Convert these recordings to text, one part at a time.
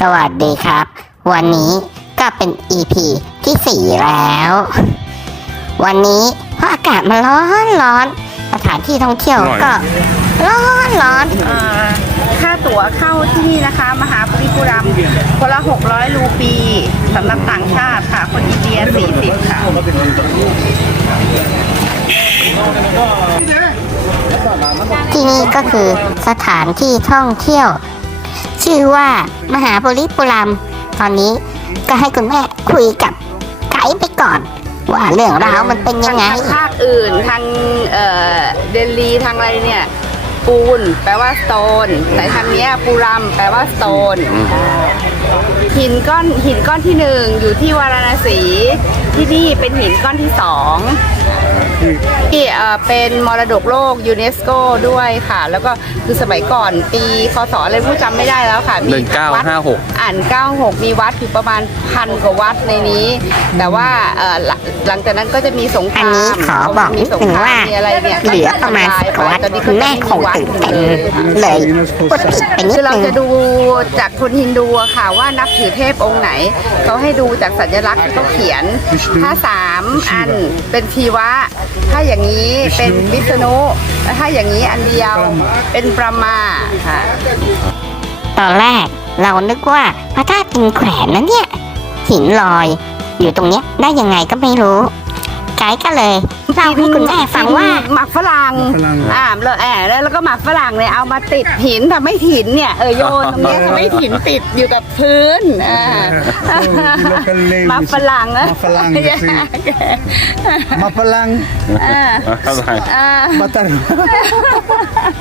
สวัสดีครับ วันนี้ก็เป็น EP ที่ 4 แล้ว วันนี้เพราะอากาศมันร้อนร้อนสถานที่ท่องเที่ยวก็ร้อนร้อนเอ่อค่าตั๋วเข้าที่นี่นะคะ มหาปริปุรัมคนละ 600 รูปีสำหรับต่างชาติค่ะ คนอินเดีย 40 ค่ะ ที่นี่ก็คือสถานที่ท่องเที่ยว ชื่อว่ามหาบริปุรัมตอนนี้ก็ให้คุณแม่คุยกับไกด์ไปก่อน ว่าเรื่องราวมันเป็นยังไง ทางภาคอื่นทางเอ่อเดลีทางอะไรเนี่ย ปูน แปลว่าสโตน แต่ทางเนี้ยปูรัมแปลว่าสโตน หินก้อนหินก้อนที่หนึ่งอยู่ที่วาราณสีที่นี่เป็นหินก้อนที่สอง ที่เอ่อเป็นมรดกโลกยูเนสโกด้วยค่ะ แล้วก็คือสมัยก่อนปีคศอะไรผู้จำไม่ได้แล้วค่ะมีหนึ่งเก้าวัดห้าหกอ่าน 96 มีวัดอยู่ประมาณพันกว่าวัดในนี้ แต่ว่าเอ่อหลังหลังจากนั้นก็จะมีสงคอันรามนี้ขอบอกนิดนึงว่ามีอะไรเนี่ยเหลือประมาณสิบกว่าวัดคุณแม่คงตื่นเต้นเลยพูดผิดไปนิดคือเรานึงจะดูจากคนฮินดูอะค่ะว่านับถือเทพองค์ไหนเขาให้ดูจากสัญลักษณ์ที่เขาเขียนถ้าสามอันเป็นชีวะ ถ้าอย่างนี้เป็นวิษณุและถ้าอย่างนี้อันเดียวเป็นประมาค่ะตอนแรกเรานึกว่าพระธาตุอินแขวนนั้นเนี่ยหินลอย อยู่ตรงเนี้ยได้ยังไงก็ไม่รู้ไกด์ก็เลย เล่าให้คุณแม่ฟังว่า หมักฝรั่งอ่าแล้วแอบแล้วก็หมักฝรั่งเนี่ยเอามาติดหินทำให้หินเนี่ยเออโยนตรงเนี้ยทำให้หินติดอยู่กับพื้นอ่า local name หมักฝรั่งอะหมักฝรั่งสิ Mapalang อ่าอะไรอ่า Matar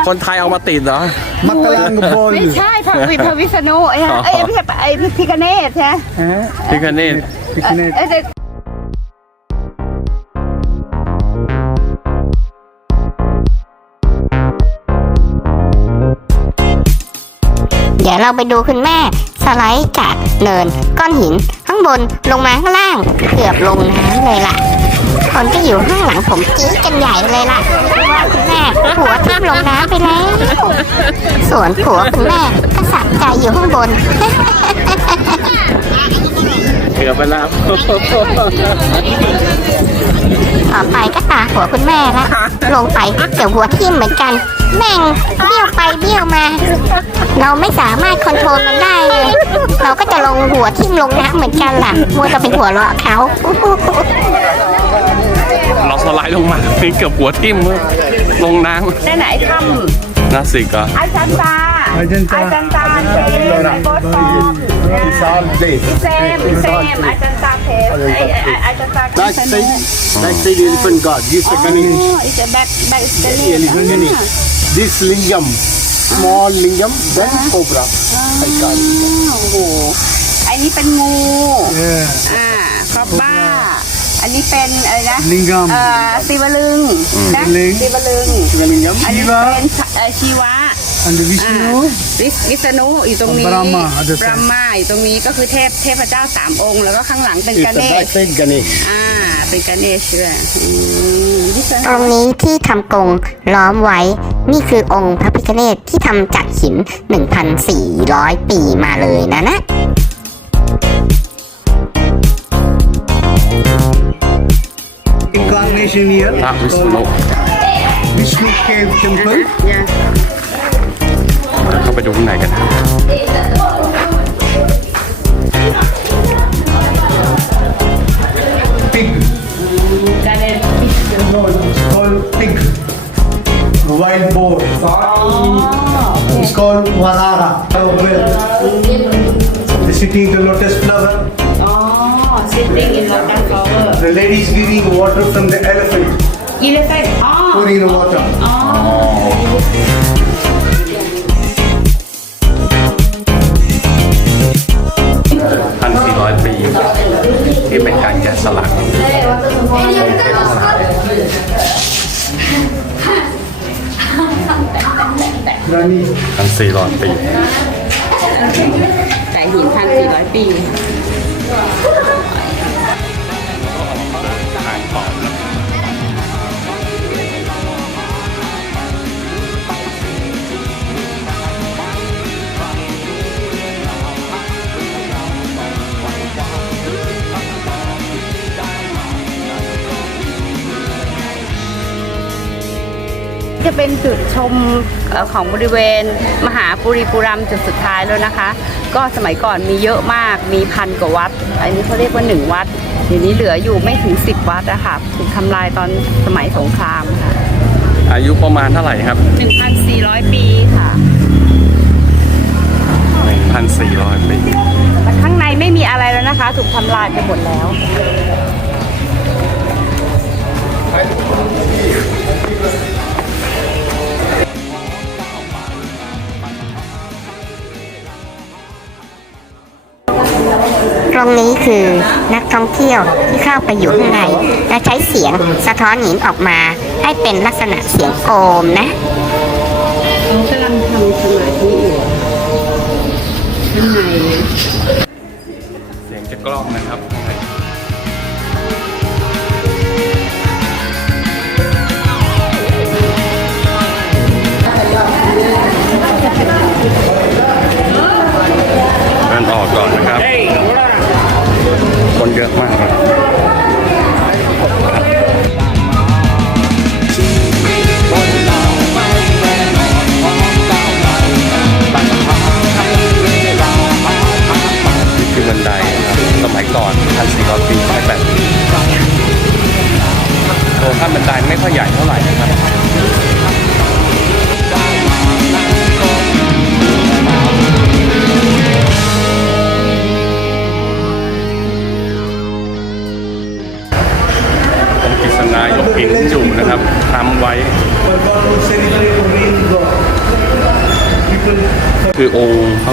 คนไทยเอามาติดเหรอ Makalang ball ไม่ใช่พระวิพระวิษณุไอ้ฮะเอ้ยไม่ใช่ไอ้พิพิกเนศใช่ไหม Eh? พิคเนต Picnic เอ้ยแต่ ดี๋ยวเราไปดูคุณแม่สไลด์จากเนินก้อนหิน ข้างบนลงมาข้างล่าง เกือบลงน้ำเลยล่ะ คนที่อยู่ข้างหลังผมจี๊ดกันใหญ่เลยล่ะว่าคุณแม่ผัวทิ่มลงน้ำไปแล้วส่วนผัวคุณแม่ก็สะใจอยู่ข้างบนเกือบไปแล้วต่อไปก็ตาหัวคุณแม่ละลงไปเดี๋ยวหัวทิ่มเหมือนกัน แม่งเบี้ยวไปเบี้ยวมา เราไม่สามารถคอนโทรลมันได้เลย เราก็จะลงหัวทิ่มลงน้ำเหมือนกันล่ะ มัวจะเป็นหัวเราะเขา เราสไลด์ลงมานี่เกือบหัวทิ่มลงน้แต่ไหนทำน่าสิกอะำอาจันตา Ajanta อาจันตาเทปไอโบสฟอร์ม It's all day เซมเซมอาจันตา เทปไออาจันตา That side That side elephant god This is Ganesh อีจะแบ็คแบ็คสเตน Elephant Ganesh This lingam Small lingam Then cobra I can't โอ้โหอันนี้เป็นงู Yeah อ่าครอบบ้า อันนี้เป็นอะไรนะ Lingam เอ่อศิวลึงนะลิงศิวลึง Lingam อันนี้ Shiva เป็นเอ่อชีวะ and อ่า Vishnu วิสวิษณุอยู่ตรงนี้ Brahma other side บรหมาอยู่ตรงนี้ก็คือเทพเทพเจ้าสามองค์ แล้วก็ข้างหลังเป็น It's ก the เน back ช side Ganesh อ่า เป็นกเนชด้วยอืมวิษณุ ตรงนี้ที่ทำกรงล้อมไว้ นี่คือองค์พระพิฆเนศที่ทำจากหิน 1,400 ปีมาเลยนะนะ Incarnation here พระวิษณุ Vishnu cave temple เนี่ยเข้า ไปดูข้างในกัน Pig การเนช No, it's called pig. Wild boar. It's called Valara. The sitting in the lotus flower. อ๋อ sitting in lotus flower The lady is giving water from the elephant, elephant อ๋อ pouring the water. พั สลัก Rani. พันสี่ร้อยปีแต่หินพันสี่ร้อยปี ชมเอ่อของบริเวณ มหาปุริปุรัมจุดสุดท้ายแล้วนะคะ ก็สมัยก่อนมีเยอะมากมีพันกว่าวัด อันนี้เขาเรียกว่าหนึ่งวัดเดี๋ยวนี้เหลืออยู่ไม่ถึง 10 วัดนะคะถูกทำลายตอนสมัยสงครามค่ะ อายุประมาณเท่าไหร่ครับ 1,400 ปีค่ะ 1,400 ปีแต่ข้างในไม่มีอะไรแล้วนะคะ ถูกทำลายไปหมดแล้ว ตรงนี้คือนักท่องเที่ยวที่เข้าไปอยู่ข้างใน และใช้เสียงสะท้อนหินออกมา ให้เป็นลักษณะเสียงโอมนะเขากำลังทำสมาธิอยู่ข้างในเสียงจะกล้องนะครับ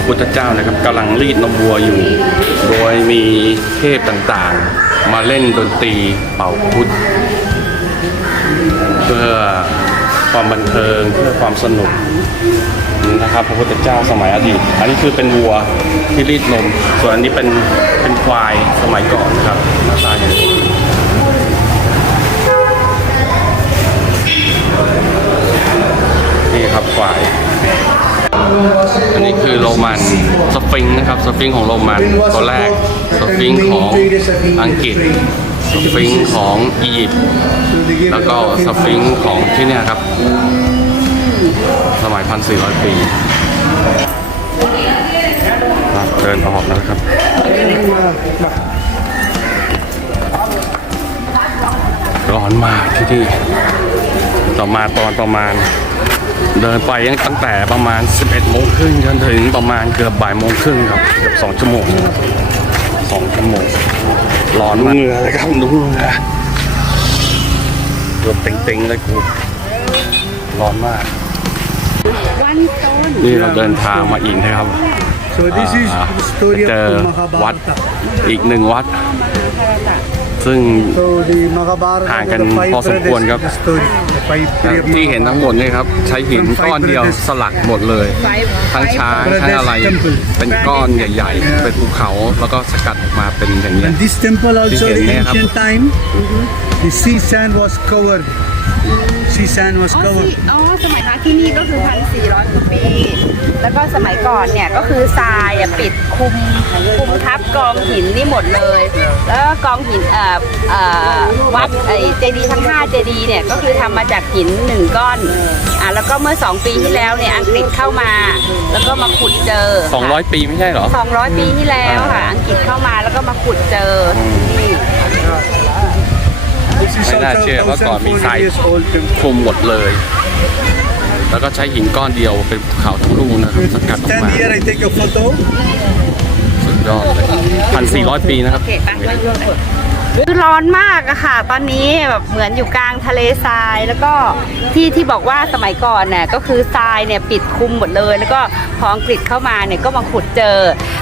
พระพุทธเจ้านะครับกำลังรีดนมวัวอยู่ โดยมีเทพต่างๆ มาเล่นดนตรีเป่าพุทธเพื่อความบันเทิงเพื่อความสนุกนี่นะครับพระพุทธเจ้าสมัยอดีต อันนี้คือเป็นวัวที่รีดนม ส่วนอันนี้เป็นเป็นควายสมัยก่อนนะครับหน้าตาอย่างนี้นี่ครับควาย อันนี้คือโรมันสฟิงนะครับสฟิงของโรมันตัวแรกสฟิงของอังกฤษสฟิงของอียิปต์แล้วก็สฟิงของที่เนี่ยครับ สมัย 1,400 ปีครับเดินออกแล้วนะครับร้อนมากที่นี่ต่อมาตอนประมาณ เดินไปยังตั้งแต่ประมาณ 11โมงครึ่งจนถึงประมาณเกือบบ่ายโมงครึ่งครับเกือบ2ชั่วโมงสองชั่วโมงร้อนมากเหงื่อเลยครับดูเหงื่อตัวเต็งๆเลยกูร้อนมากวันต้นนี่เราเดินทางมาอีกนะครับ So this is อ่า the story เจ of อ the วัด Mahabharata. อีกหนึ่งวัด ซึ่ง So the Mahabharata ห่าง was กัน the five พอสมควร brothers ครับ the story. The five three of ที่เห็นทั้งหมดนี่ครับ ใช้หินก้อนเดียวสลักหมดเลยไฟทั้งช้างทั้งอะไร เป็นก้อนใหญ่ ๆ เป็นภูเขาแล้วก็สกัดออกมาเป็นอย่างเงี้ย And this temple also This the is Nehab. Ancient time. The sea sand was covered. Sea sand was อ๋อ covered. สิอ๋อสมัยคะที่นี่ก็คือ 1,400กว่าปี แล้วก็สมัยก่อนเนี่ยก็คือทรายอะปิดคุมคุมทับกองหินนี่หมดเลย แล้วก็กองหินเอ่อเอ่อวัดไอ้เจดีย์ทั้ง5เจดีย์เนี่ยก็คือทำมาจากหินหนึ่งก้อนอะแล้วก็เมื่อ 2 ปีที่แล้วเนี่ยอังกฤษเข้ามา แล้วก็มาขุดเจอ 200 ปีไม่ใช่เหรอ 200 ปีที่แล้วค่ะอังกฤษเข้ามาแล้วก็มาขุดเจอนี่ This is ไม่น่า also เชื่อว่าก่อนมีทราย1400 years old temple. คลุมหมดเลย แล้วก็ใช้หินก้อนเดียวเป็นภูเขาทั้งลูกนะครับสกัดออก Stand มา here, I take a photo. สุดยอดเลยพันสี่ร้อยปีนะครับโอเคือร้อนมากอะค่ะ ตอนนี้แบบเหมือนอยู่กลางทะเลทราย แล้วก็ที่ที่บอกว่าสมัยก่อนเนี่ยก็คือทรายเนี่ยปิดคุมหมดเลย แล้วก็พออังกฤษเข้ามาเนี่ยก็มาขุดเจอ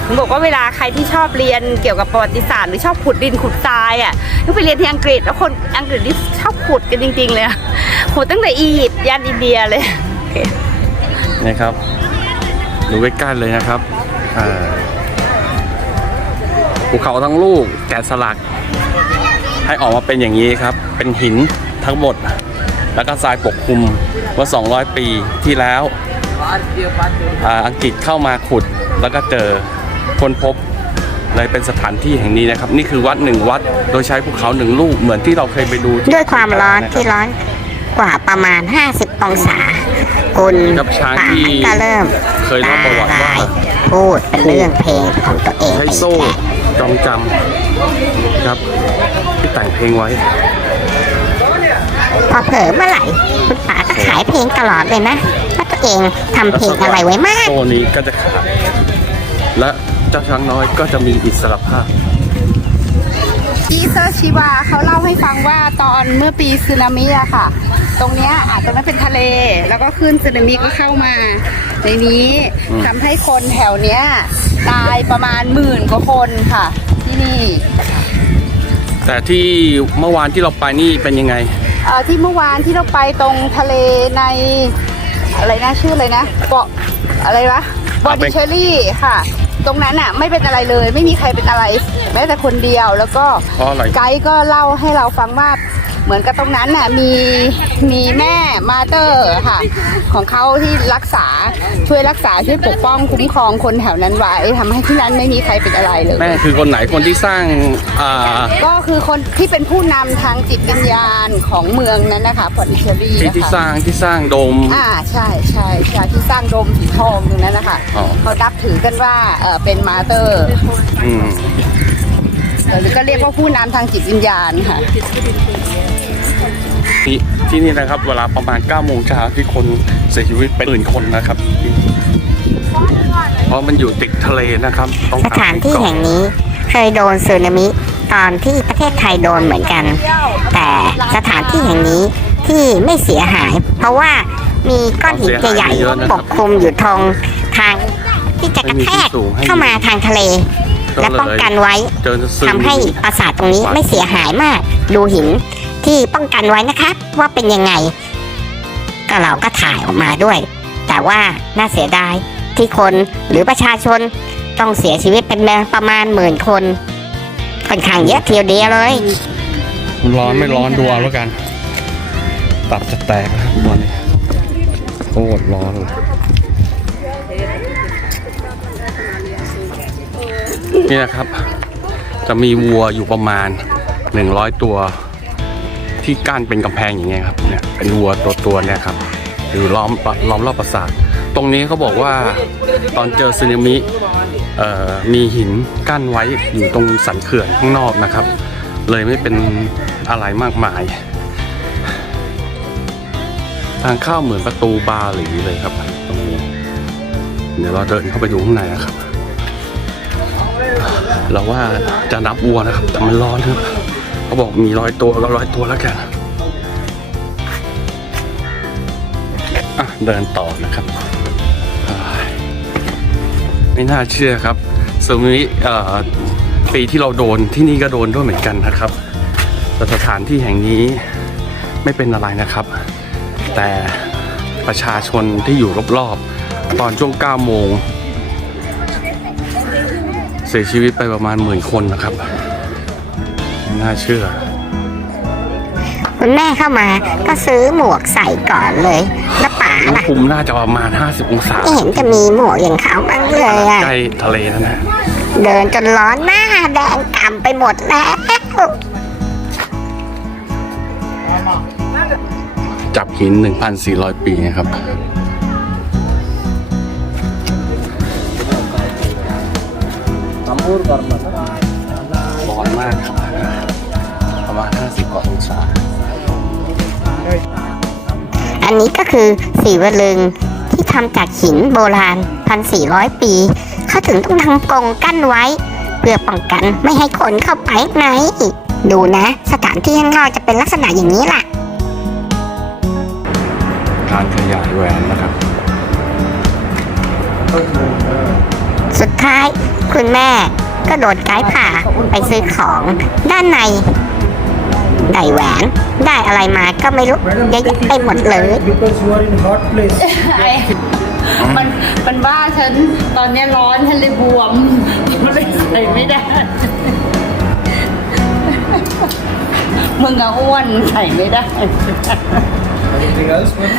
ผมบอกว่าเวลาใครที่ชอบเรียนเกี่ยวกับประวัติศาสตร์หรือชอบขุดดินขุดทรายอะก็ไปเรียนที่อังกฤษแล้วคนอังกฤษที่ชอบขุดกันจริง ๆ เลยขุดตั้งแต่อียิปต์ยันอินเดียเลยนี่ครับดูใกล้ๆเลยนะครับอ่าภูเขาทั้งลูกแกะสลัก ให้ออกมาเป็นอย่างนี้ครับ เป็นหินทั้งหมด แล้วก็ทรายปกคลุมเมื่อ 200 ปีที่แล้วอ่าอังกฤษเข้ามาขุดแล้วก็เจอค้นพบเลยเป็นสถานที่แห่งนี้นะครับ นี่คือวัดหนึ่งวัดโดยใช้ภูเขาหนึ่งลูกเหมือนที่เราเคยไปดูที่ด้วยความร้อนที่ร้อนกว่าประมาณ 50 องศาคุณกับช้างป๋าที่ก็เริ่มเคยเล่าประวัติว่าตลยพูดเป็นเรื่องเพลงของตัวเองใช้โซ่จองจำ ครับ ที่แต่งเพลงไว้พอเผลอเมื่อไหร่คุณป๋าก็ขายเพลงตลอดเลยนะว่าตัวเองทำเพลงอะไรไว้มากโซ่นี้ก็จะขาดและเจ้าช้างน้อยก็จะมีอิสรภาพอีเซอร์ชิวาเขาเล่าให้ฟังว่าตอนเมื่อปีสึนามิอะค่ะ ตรงเนี้ยอาจจะไม่เป็นทะเล แล้วก็ขึ้นสึนามิก็เข้ามา ในนี้ทำให้คนแถวเนี้ยตายประมาณหมื่นกว่าคนค่ะ ที่นี่ แต่ที่เมื่อวานที่เราไปนี่เป็นยังไงเอ่อที่เมื่อวานที่เราไปตรงทะเลในอะไรนะชื่ออะไรนะเกาะอะไรวะบออะเป็ดี้นเชอรี่ค่ะ ตรงนั้นอะไม่เป็นอะไรเลย ไม่มีใครเป็นอะไร แม้แต่คนเดียวแล้วก็เพราะอะไรไกด์ก็เล่าให้เราฟังว่า เหมือนกับตรงนั้นน่ะมีมีแม่มาเตอร์ค่ะ ของเขาที่รักษาช่วยรักษาช่วยปกป้องคุ้มครองคนแถวนั้นไว้ทำให้ที่นั้นไม่มีใครเป็นอะไรเลยแม่คือคนไหนคนที่สร้างอ่าก็คือคนที่เป็นผู้นำทางจิตวิญญาณของเมืองนั้นนะคะบอดี้เชอรี่ที่นะที่สคะร้างที่สร้างโดมอ่าใช่ใช่ใช่ที่สร้างโดมสีทองตรงนั้นนะคะอ๋อเขานับถือกันว่าเออเป็นมาเตอร์อืม หรือก็เรียกว่าผู้นำทางจิตวิญญาณค่ะ ที่ที่นี่นะครับ เวลาประมาณ9โมงเช้าที่คนเสียชีวิตเป็นหมื่นคนนะครับ เพราะมันอยู่ติดทะเลนะครับ ต้องสถานที่แห่งนี้เคยโดนสึนามิตอนที่ประเทศไทยโดนเหมือนกัน แต่สถานที่แห่งนี้ที่ไม่เสียหาย เพราะว่ามีก้อนหินใหญ่ๆปกคลุมอยู่ตรงทางที่จะกระแทกเข้ามาทางทะเล และป้องกันไว้เจอซึทำให้ปราสาทตรงนี้ไม่เสียหายมาก ดูหินที่ป้องกันไว้นะครับ ว่าเป็นยังไง ก็เราก็ถ่ายออกมาด้วย แต่ว่าน่าเสียดายที่คนหรือประชาชนต้องเสียชีวิตเป็นประมาณหมื่นคนค่อนข้างเยอะทีเดียวเลย ร้อนไม่ร้อนดูเอาแล้วกัน ตับจะแตกแล้วตอนนี้โคตรร้อนเลย นี่นะครับ จะมีวัวอยู่ประมาณ 100 ตัว ที่กั้นเป็นกำแพงอย่างเงี้ยครับเนี่ยเป็นวัวตัวตัวเนี่ยครับอยู่ล้อมล้อมรอบปราสาทตรงนี้เขาบอกว่าตอนเจอสึนามิมีหินกั้นไว้อยู่ตรงสันเขื่อนข้างนอกนะครับ เลยไม่เป็นอะไรมากมาย ทางเข้าเหมือนประตูบาหลีเลยครับตรงนี้ เดี๋ยวเราเดินเข้าไปดูข้างในนะครับ เราว่าจะนับวัวนะครับ แต่มันร้อนครับเขาบอกมีร้อยตัวก็ร้อยตัวแล้วกันอะเดินต่อนะครับไม่น่าเชื่อครับสึนามิปีที่เราโดนที่นี่ก็โดนด้วยเหมือนกันนะครับแต่สถานที่แห่งนี้ไม่เป็นอะไรนะครับ แต่ประชาชนที่อยู่รอบๆตอนช่วง9โมง สียชีวิตไปประมาณหมื่นคนนะครับ ไม่น่าเชื่อ คุณแม่เข้ามาก็ซื้อหมวกใส่ก่อนเลยแล้วป๋าอุณหล่ะภูมิน่าจะประมาณ 50 องศาไม่เห็นจะมีหมวกอย่างเขาบ้างเลยอะใกล้ทะเลนั่นนะเดินจนร้อนหน้าแดงก่ำไปหมดแล้ว จับหิน 1,400 ปีนะครับ ร้อนมากครับประมาณ 50กว่าองศา อันนี้ก็คือสีวลึงที่ทำจากหินโบราณ 1,400 ปี เขาถึงต้องทำกรงกั้นไว้ เพื่อป้องกันไม่ให้คนเข้าไปไหน ดูนะ สถานที่ข้างนอกจะเป็นลักษณะอย่างนี้ล่ะ การขยายแหวนนะครับ สุดท้าย คุณแม่ก็โดนไกด์ผ่าไปซื้อของด้านใน ได้แหวน ได้อะไรมาก็ไม่รู้เยอะแยะไปหมดเลย Because you are in hot place. มันมันบ้าฉันตอนเนี้ยร้อนฉันเลยบวมมันเลยใส่ไม่ได้ มึงอะอ้วนใส่ไม่ได้ Anything else? man?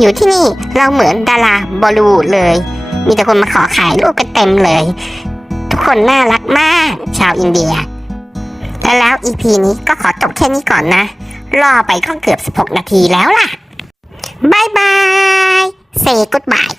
อยู่ที่นี่เราเหมือนดาราบอลลีวูดเลย มีแต่คนมาขอขายรูปกันเต็มเลยทุก คนน่ารักมาก ชาวอินเดีย และแล้วอีพีนี้ก็ขอจบแค่นี้ก่อนนะ รอไปก็เกือบ 16 นาทีแล้วล่ะบายบายเซกุดบาย